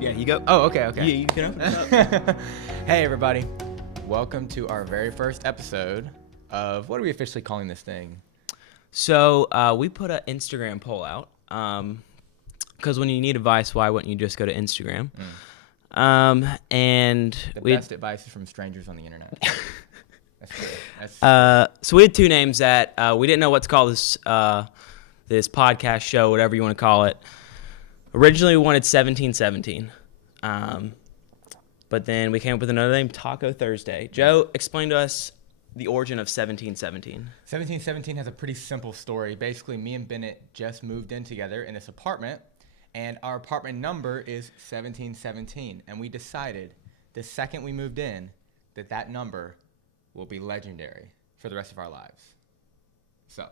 Yeah, you go. Oh, okay. Yeah, you can open it up. Hey, everybody. Welcome to our very first episode of, what are we officially calling this thing? So we put an Instagram poll out because when you need advice, why wouldn't you just go to Instagram? And The we best advice is from strangers on the internet. That's good. so we had two names that we didn't know what to call this podcast show, whatever you want to call it. Originally, we wanted 1717, but then we came up with another name, Taco Thursday. Joe, explain to us the origin of 1717. 1717 has a pretty simple story. Basically, me and Bennett just moved in together in this apartment, and our apartment number is 1717. And we decided the second we moved in that number will be legendary for the rest of our lives. So,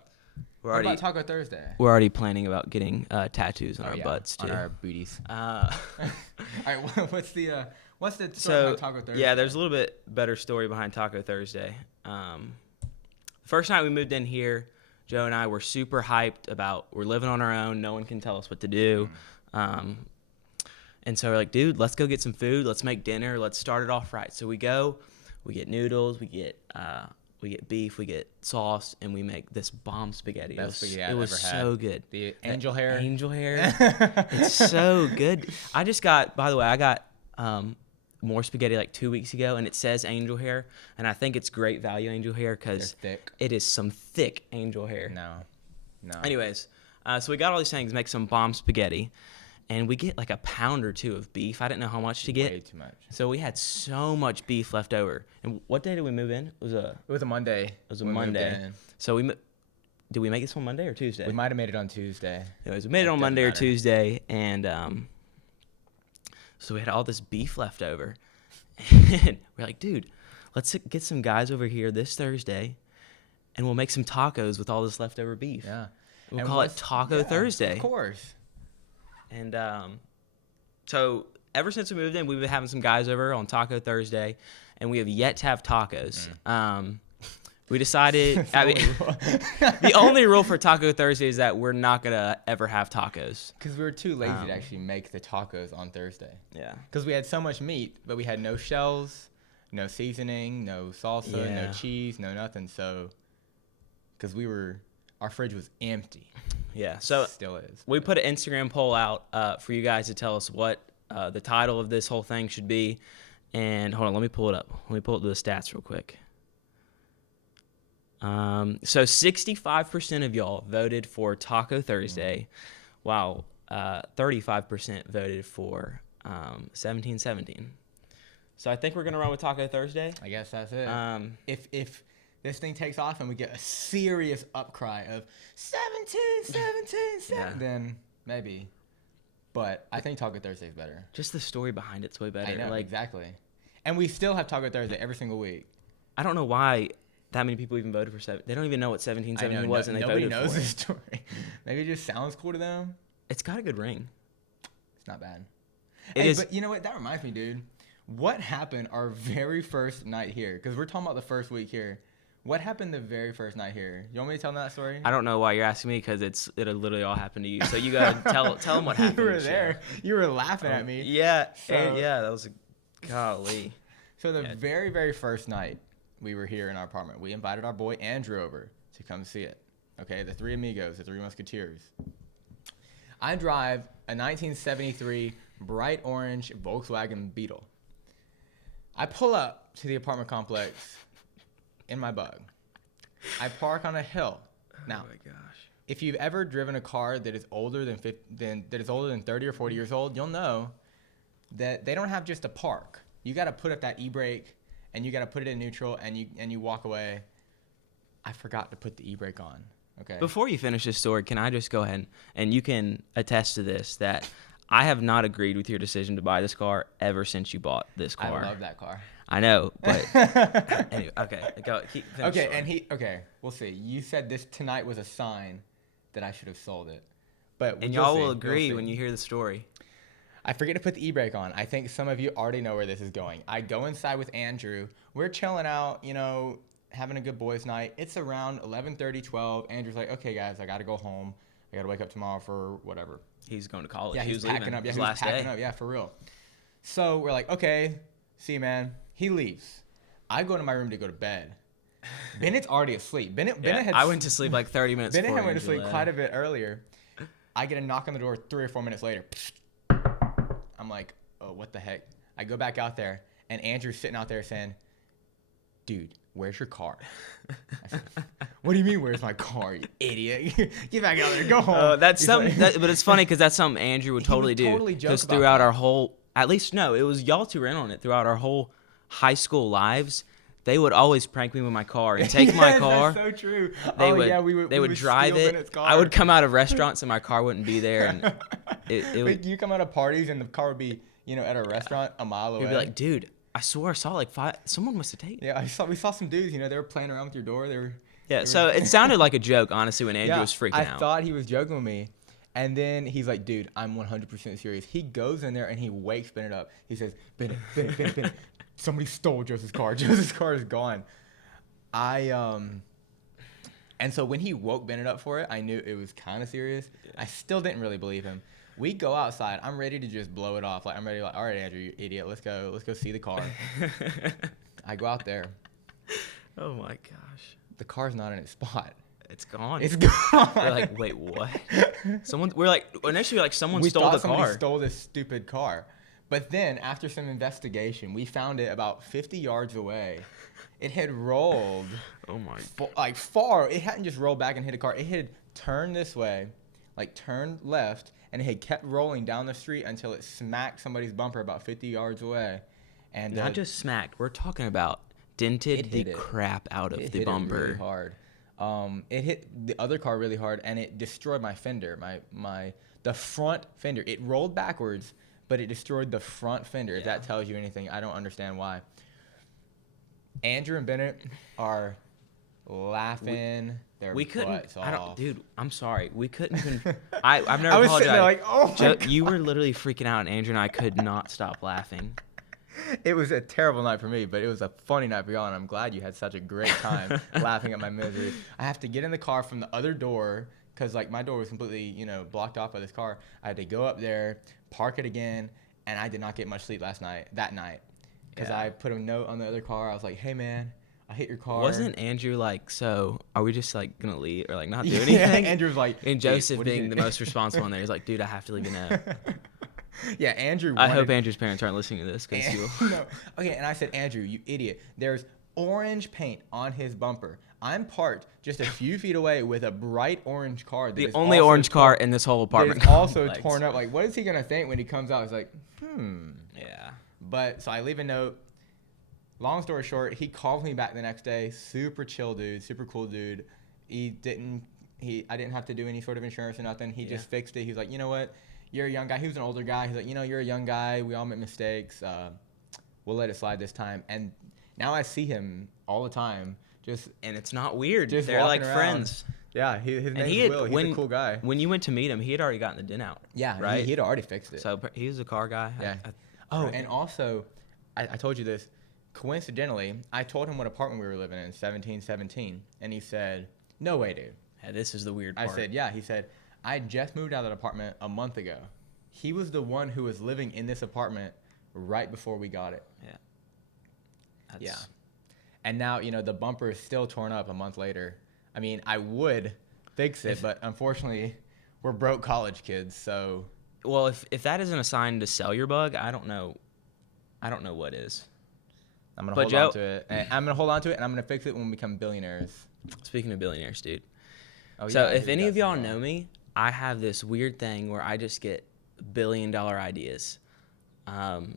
what about Taco Thursday? We're already planning about getting tattoos on our butts, too. On our booties. All right, what's the story about Taco Thursday? Yeah, there's a little bit better story behind Taco Thursday. First night we moved in here, Joe and I were super hyped about we're living on our own. No one can tell us what to do. And so we're like, dude, let's go get some food. Let's make dinner. Let's start it off right. So we go, we get noodles, we get beef, we get sauce, and we make this bomb spaghetti. It was so good. The angel hair. Angel hair. It's so good. I got more spaghetti like 2 weeks ago, and it says angel hair, and I think it's great value angel hair because it is some thick angel hair. No. Anyways, so we got all these things, make some bomb spaghetti, and we get like a pound or two of beef. I didn't know how much to get. Way too much. So we had so much beef left over. And what day did we move in? It was a Monday. It was a Monday. So did we make this on Monday or Tuesday? We might have made it on Tuesday. Anyways, we made it on Monday or Tuesday, and so we had all this beef left over. And we're like, dude, let's get some guys over here this Thursday, and we'll make some tacos with all this leftover beef. Yeah. We'll call it Taco Thursday. Of course. And so ever since we moved in, we've been having some guys over on Taco Thursday, and we have yet to have tacos. We decided the only rule for Taco Thursday is that we're not going to ever have tacos. Because we were too lazy to actually make the tacos on Thursday. Yeah. Because we had so much meat, but we had no shells, no seasoning, no salsa, no cheese, no nothing. So, because our fridge was empty. Yeah. So still is. We put an Instagram poll out for you guys to tell us what the title of this whole thing should be. And hold on, let me pull it up. Let me pull up the stats real quick. So 65% of y'all voted for Taco Thursday, while 35% voted for 1717. So I think we're gonna run with Taco Thursday. I guess that's it. If this thing takes off and we get a serious upcry of 17, then maybe. But I think Taco Thursday is better. Just the story behind it's way better. I know, exactly. And we still have Taco Thursday every single week. I don't know why that many people even voted for 7. They don't even know what 1717 was, and they voted for it. Nobody knows the story. Maybe it just sounds cool to them. It's got a good ring. It's not bad. It is. But you know what? That reminds me, dude. What happened our very first night here? Because we're talking about the first week here. What happened the very first night here? You want me to tell them that story? I don't know why you're asking me because it literally all happened to you. So you gotta tell them what happened. You were there. You were laughing at me. Yeah. That was golly. So the very, very first night we were here in our apartment, we invited our boy Andrew over to come see it. Okay, the three amigos, the three musketeers. I drive a 1973 bright orange Volkswagen Beetle. I pull up to the apartment complex in my Bug. I park on a hill. Now, oh my gosh. If you've ever driven a car that is older than 30 or 40 years old, you'll know that they don't have just a park. You got to put up that e-brake, and you got to put it in neutral, and you walk away. I forgot to put the e-brake on. Okay. Before you finish this story, can I just go ahead and you can attest to this, that I have not agreed with your decision to buy this car ever since you bought this car. I love that car. I know, but anyway, okay, go. We'll see. You said this tonight was a sign that I should have sold it, but y'all will agree when you hear the story. I forget to put the e-brake on. I think some of you already know where this is going. I go inside with Andrew. We're chilling out, having a good boys' night. It's around 11:30, 12. Andrew's like, okay, guys, I got to go home. I I got to wake up tomorrow for whatever. He's going to college. Yeah, he he's was packing leaving. up. Yeah, His he was last packing day. up. Yeah, for real. So we're like, okay, see you, man. He leaves. I go to my room to go to bed. Bennett's already asleep. Bennett had. I went to sleep like 30 minutes Bennett before had went to sleep Angela. quite a bit earlier. I get a knock on the door 3 or 4 minutes later. I'm like, oh, what the heck? I go back out there, and Andrew's sitting out there saying, dude, where's your car? I said, what do you mean, where's my car, you idiot? Get back out there, go home. That's He's something, like- but it's funny because that's something Andrew would He would totally do. totally joke Because about throughout that. our whole, at least no, it was y'all two were in on it. Throughout our whole high school lives, they would always prank me with my car and take my Yes, car. That's so true. They oh, would, yeah, they would drive steal it. Bennett's car. I would come out of restaurants and my car wouldn't be there, and it Like, would, you come out of parties and the car would be, at a restaurant a mile away. you'd be like, dude, I swear I saw like 5. Someone must have taken. Yeah, we saw some dudes. They were playing around with your door. They were. Yeah, so it sounded like a joke, honestly, when Andrew was freaking I out. thought he was joking with me, and then he's like, "Dude, I'm 100% serious." He goes in there and he wakes Bennett up. He says, "Bennett, somebody stole Joseph's car. Joseph's car is gone." And so when he woke Bennett up for it, I knew it was kind of serious. Yeah. I still didn't really believe him. We go outside. I'm ready to just blow it off. Like, I'm ready. Like, all right, Andrew, you idiot. Let's go see the car. I go out there. Oh my gosh. The car's not in its spot. It's gone. It's gone. We're like, wait, what? We're like, initially, like, someone We stole thought the somebody car. stole this stupid car. But then, after some investigation, we found it about 50 yards away. It had rolled. Oh my. Far. It hadn't just rolled back and hit a car. It had turned this way, turned left, and it had kept rolling down the street until it smacked somebody's bumper about 50 yards away. And Not just smacked. We're talking about dented the crap out of the bumper. It really hard. It hit the other car really hard, and it destroyed my fender, the front fender. It rolled backwards, but it destroyed the front fender. Yeah. If that tells you anything, I don't understand why. Andrew and Bennett are laughing their butts off. Dude, I'm sorry. We couldn't even. I've never I was apologized. sitting there like, oh my God. You were literally freaking out, and Andrew and I could not stop laughing. It was a terrible night for me, but it was a funny night for y'all, and I'm glad you had such a great time laughing at my misery. I have to get in the car from the other door because, my door was completely, blocked off by this car. I had to go up there, park it again, and I did not get much sleep that night. Because I put a note on the other car. I was like, hey, man, I hit your car. Wasn't Andrew like, so are we just going to leave or not do anything? Yeah, Andrew's like. And Joseph being the most responsible in there, he's like, dude, I have to leave a note. Yeah, Andrew. I hope Andrew's parents aren't listening to this because you'll. No. Okay, and I said, Andrew, you idiot. There's orange paint on his bumper. I'm parked just a few feet away with a bright orange car. The only orange car in this whole apartment. It's also torn up. Like, what is he going to think when he comes out? He's like, Yeah. But, so I leave a note. Long story short, he called me back the next day. Super chill dude. Super cool dude. I didn't have to do any sort of insurance or nothing. He just fixed it. He's like, you know what? You're a young guy. He was an older guy. He's like, you're a young guy. We all make mistakes. We'll let it slide this time. And now I see him all the time. And it's not weird. Just They're like around. friends. Yeah, his name's Will. He's a cool guy. When you went to meet him, he had already gotten the dent out. Yeah, right? He had already fixed it. So he's a car guy. Yeah. And also, I told you this. Coincidentally, I told him what apartment we were living in, 1717. And he said, no way, dude. Yeah, this is the weird part. I said, yeah. He said, I just moved out of that apartment a month ago. He was the one who was living in this apartment right before we got it. Yeah. And now, the bumper is still torn up a month later. I mean, I would fix it, but unfortunately, we're broke college kids, so. Well, if that isn't a sign to sell your bug, I don't know what is. I'm going to hold on to it. And I'm going to hold on to it, and I'm going to fix it when we become billionaires. Speaking of billionaires, dude. Oh, so yeah, if any of y'all know me, I have this weird thing where I just get billion-dollar ideas. And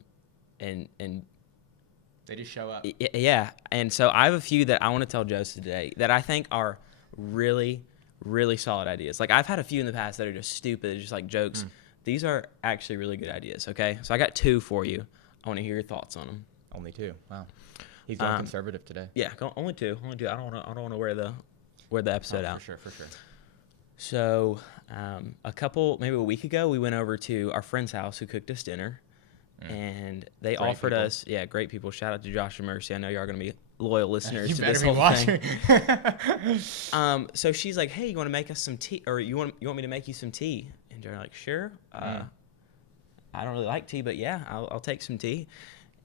they just show up. Yeah. And so I have a few that I want to tell Joseph today that I think are really, really solid ideas. Like, I've had a few in the past that are just stupid, just like jokes. These are actually really good ideas, okay? So I got 2 for you. I want to hear your thoughts on them. Only 2. Wow. He's going conservative today. Yeah, only two. I don't want to wear the episode out. For sure. So, maybe a week ago, we went over to our friend's house who cooked us dinner, and they offered us, great people. Shout out to Josh and Mercy. I know y'all are going to be loyal listeners You to better this be whole thing. watching. So she's like, "Hey, you want to make us some tea, or you want me to make you some tea?" And Joe like, "Sure." I don't really like tea, but yeah, I'll take some tea.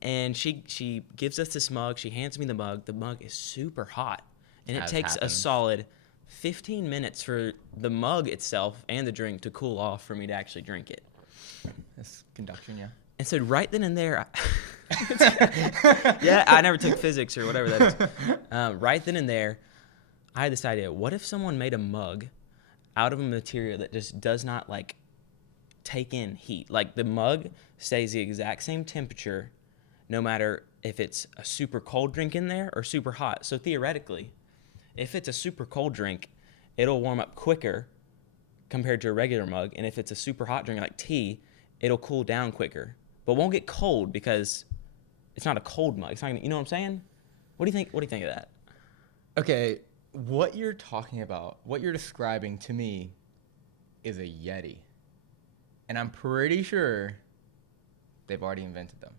And she gives us this mug. She hands me the mug. The mug is super hot, and it As takes happens. a solid 15 minutes for the mug itself and the drink to cool off for me to actually drink it. That's conduction, yeah. And so right then and there, yeah, I never took physics or whatever that is. Right then and there, I had this idea. What if someone made a mug out of a material that just does not like take in heat? Like the mug stays the exact same temperature no matter if it's a super cold drink in there or super hot. So theoretically, if it's a super cold drink, it'll warm up quicker compared to a regular mug. And if it's a super hot drink like tea, it'll cool down quicker, but won't get cold because it's not a cold mug. It's not gonna, you know what I'm saying? What do you think? What do you think of that? Okay, what you're talking about, what you're describing to me is a Yeti. And I'm pretty sure they've already invented them.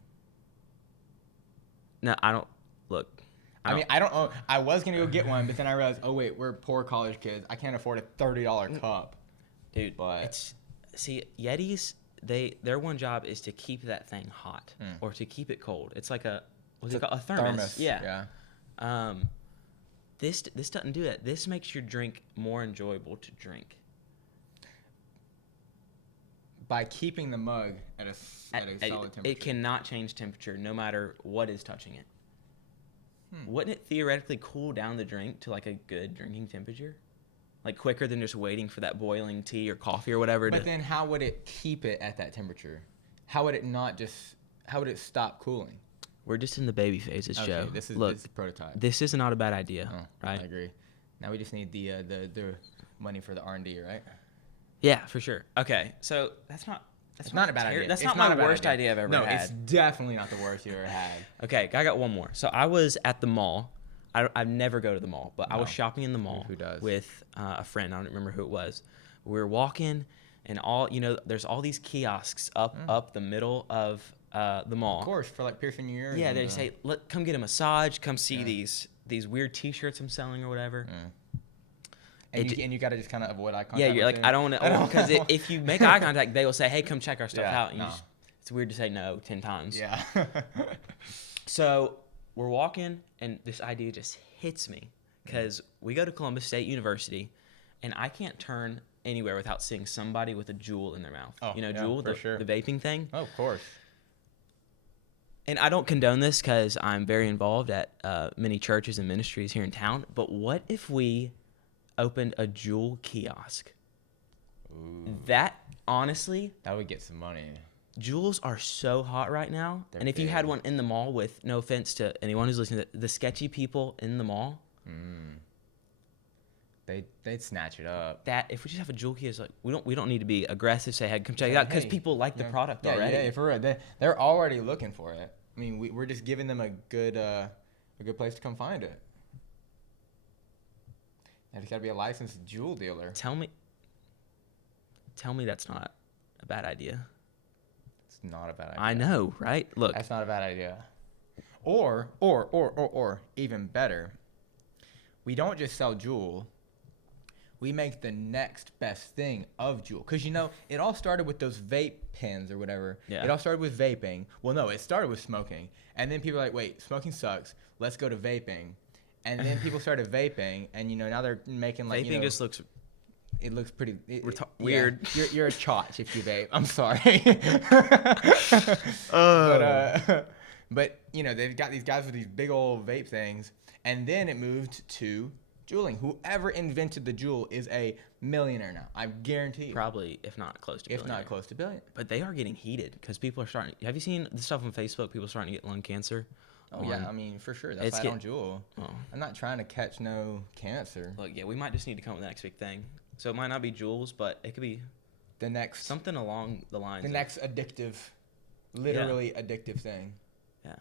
No, I don't. Look, I mean, I don't know. I was going to go get one, but then I realized, oh, wait, we're poor college kids. I can't afford a $30 cup. dude, But see, Yetis, their one job is to keep that thing hot or to keep it cold. It's like a thermos. Yeah. This doesn't do that. This makes your drink more enjoyable to drink. By keeping the mug at a solid temperature. It cannot change temperature no matter what is touching it. Wouldn't it theoretically cool down the drink to like a good drinking temperature? Like quicker than just waiting for that boiling tea or coffee or whatever. But then how would it keep it at that temperature? How would it stop cooling? We're just in the baby phases, Okay, Joe. this is prototype. This is not a bad idea, right? I agree. Now we just need the money for the R&D, right? Yeah, for sure. Okay, so that's not Not a bad idea. That's It's not not my a bad worst idea I've ever No, had. it's definitely not the worst you ever had. Okay, I got one more. So I was at the mall. I never go to the mall, but I was No. shopping in the mall Who does? with a friend. I don't remember who it was. We were walking, and there's all these kiosks up the middle of the mall. Of course, for like piercing your ears. Yeah, and, they say, come get a massage. Come see these weird T-shirts I'm selling or whatever. And you gotta just kind of avoid eye contact. Yeah, you're with like, them. I don't want to, because if you make eye contact, they will say, hey, come check our stuff Yeah, out. And no. it's weird to say no 10 times. Yeah. So we're walking, and this idea just hits me, because we go to Columbus State University, and I can't turn anywhere without seeing somebody with a Juul in their mouth. Oh, yeah, Juul, for sure. the vaping thing. Oh, of course. And I don't condone this because I'm very involved at many churches and ministries here in town. But what if we opened a Juul kiosk? Ooh, That, honestly, that would get some money. Juuls are so hot right now. They're and if you had big. one in the mall with, no offense to anyone who's listening, the sketchy people in the mall, They'd snatch it up. that if we just have a Juul kiosk, like we don't need to be aggressive, say, hey, come check it out, because Hey, people like the product yeah, already. Yeah, for real. They're already looking for it. I mean, we're just giving them a good place to come find it. They just gotta be a licensed Juul dealer. Tell me that's not a bad idea. It's not a bad idea. I know, right? Look, That's not a bad idea. Or even better, we don't just sell Juul. We make the next best thing of Juul. Because, it all started with those vape pens or whatever. Yeah. It all started with vaping. Well, no, it started with smoking. And then people are like, wait, smoking sucks. Let's go to vaping. And then people started vaping. And, now they're making like, vaping just looks it looks pretty weird. You're a chotch if you vape. I'm sorry. But they've got these guys with these big old vape things, and then it moved to Juuling. Whoever invented the Juul is a millionaire now. I guarantee you. probably, if not close to If billionaire. not close to billion. But they are getting heated because people are starting. Have you seen the stuff on Facebook? People starting to get lung cancer. Oh yeah, I mean for sure. That's It's why I get- don't Juul. Oh. I'm not trying to catch no cancer. Look, yeah, we might just need to come up with the next big thing. So it might not be Juuls, but it could be The next something along the lines. the of, next addictive, literally addictive thing. Yeah.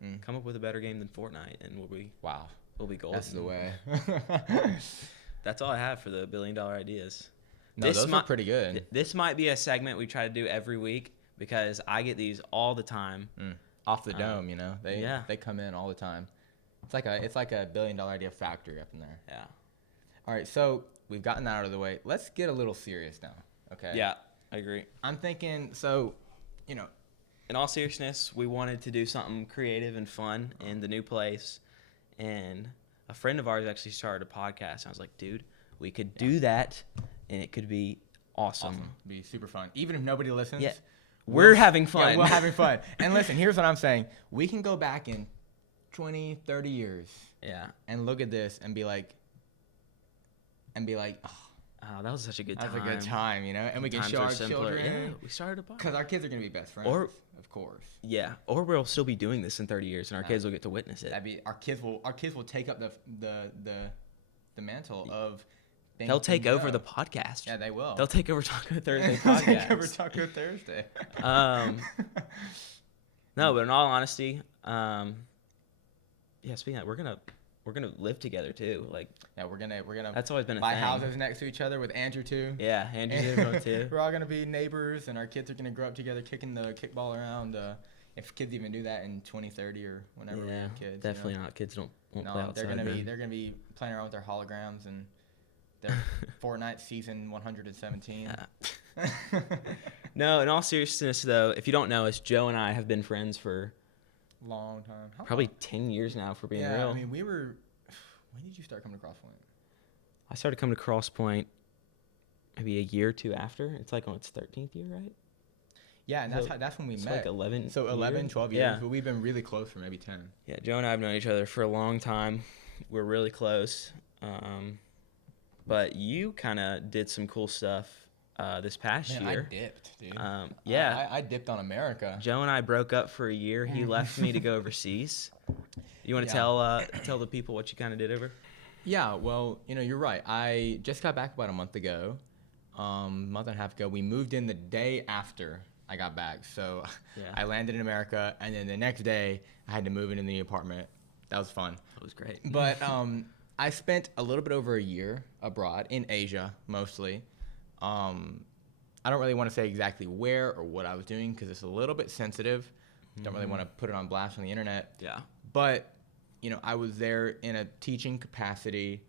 Mm. Come up with a better game than Fortnite, and Wow. we'll be golden. That's the way. That's all I have for the $1 billion ideas. No, This those mi- are pretty good. This might be a segment we try to do every week because I get these all the time. Off the dome, they yeah. they come in all the time. It's like a $1 billion idea factory up in there. Yeah. All right, so we've gotten that out of the way. Let's get a little serious now. Okay. Yeah, I agree. I'm thinking, so, you know, In all seriousness, we wanted to do something creative and fun in the new place, and a friend of ours actually started a podcast. And I was like, dude, we could do that, and it could be awesome. Be super fun. Even if nobody listens. Yeah. We're having fun. Yeah, we're having fun. And listen, here's what I'm saying. We can go back in 20, 30 years Yeah. and look at this and be like, oh, Oh, that was such a good that time. was a good time, you know? And we can Times show are our simpler. children. Yeah, we started a podcast. Because our kids are going to be best friends, of course. Yeah, or we'll still be doing this in 30 years, and our kids will get to witness it. That'd be our kids will take up the mantle of. They'll take over the podcast. Yeah, they will. They'll take over Taco Thursday They'll podcast. take over Taco Thursday. No, but in all honesty, speaking of that, we're gonna live together too. Like, yeah, we're gonna that's always been a buy thing. houses next to each other with Andrew too. Yeah, Andrew's gonna go too. We're all gonna be neighbors, and our kids are gonna grow up together, kicking the kickball around. If kids even do that in 2030 or whenever we have kids. Definitely not. Kids won't play outside. They're gonna be playing around with their holograms and their Fortnite season 117. Yeah. No, in all seriousness though, if you don't know us, Joe and I have been friends for Long time. How probably long? 10 years now, for being Yeah, real. I mean, we were. When did you start coming to Crosspoint? I started coming to Cross Point maybe a year or two after. It's like on its 13th year, right? Yeah, and that's when we It's met. like 11. So 11, 12 years. Yeah. But we've been really close for maybe 10. Yeah, Joe and I have known each other for a long time. We're really close. But you kind of did some cool stuff this past year. I dipped, dude. Yeah. I dipped on America. Joe and I broke up for a year. He left me to go overseas. You want to tell the people what you kind of did over? Yeah, well, you're right. I just got back about a month ago, month and a half ago. We moved in the day after I got back. So I landed in America, and then the next day I had to move into the new apartment. That was fun. It was great. But I spent a little bit over a year abroad in Asia, mostly. I don't really want to say exactly where or what I was doing because it's a little bit sensitive. Don't really want to put it on blast on the internet. Yeah. But, I was there in a teaching capacity.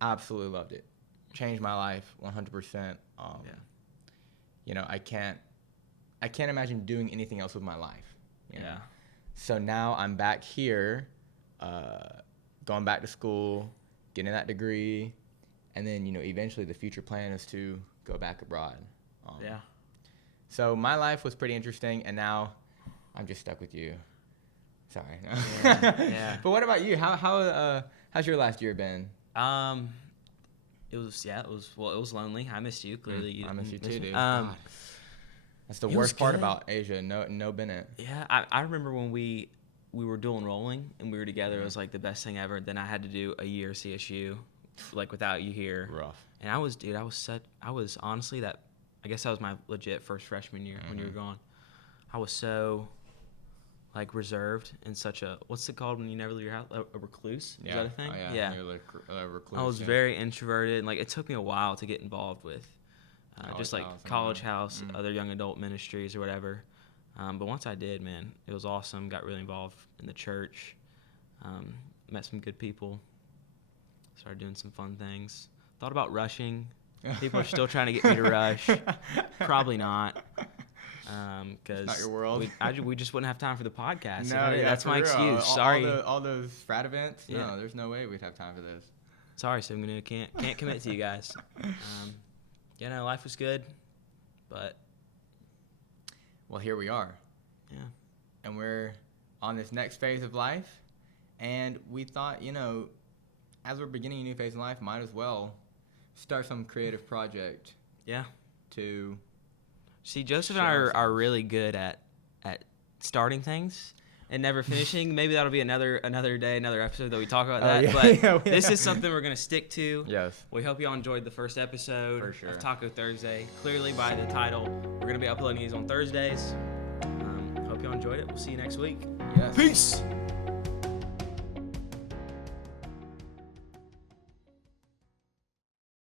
Absolutely loved it. Changed my life 100%. I can't imagine doing anything else with my life. You know? So now I'm back here, going back to school, getting that degree, and then eventually the future plan is to go back abroad. So my life was pretty interesting, and now I'm just stuck with you. Sorry. Yeah. But what about you? How's your last year been? It was lonely. I missed you. Clearly, I miss you too, dude. God. That's the It was worst part good. about Asia. No Bennett. Yeah, I remember when we were dual enrolling and we were together. It was like the best thing ever. Then I had to do a year CSU, like without you here. Rough. And I was honestly I guess that was my legit first freshman year when you were gone. I was so like reserved and such a, what's it called when you never leave your house? A recluse? Yeah. Is that a thing? Oh, yeah. You're like a recluse, I was very introverted, and like it took me a while to get involved with just like College House, other young adult ministries or whatever. But once I did, man, it was awesome. Got really involved in the church, met some good people, started doing some fun things. Thought about rushing. People are still trying to get me to rush. Probably not. Because not your world. We just wouldn't have time for the podcast. No, That's my real. excuse. Sorry. All those frat events. Yeah. No, there's no way we'd have time for this. Sorry, Simonu. Can't commit to you guys. Life was good, but well, here we are. Yeah. And we're on this next phase of life, and we thought, as we're beginning a new phase in life, might as well start some creative project. Yeah. To see, Joseph and I are really good at starting things and never finishing. Maybe that'll be another day, another episode that we talk about that. But this is something we're gonna stick to. Yes. We hope y'all enjoyed the first episode For sure. of Taco Thursday. Clearly by the title, we're gonna be uploading these on Thursdays. Hope y'all enjoyed it. We'll see you next week. Yes. Peace.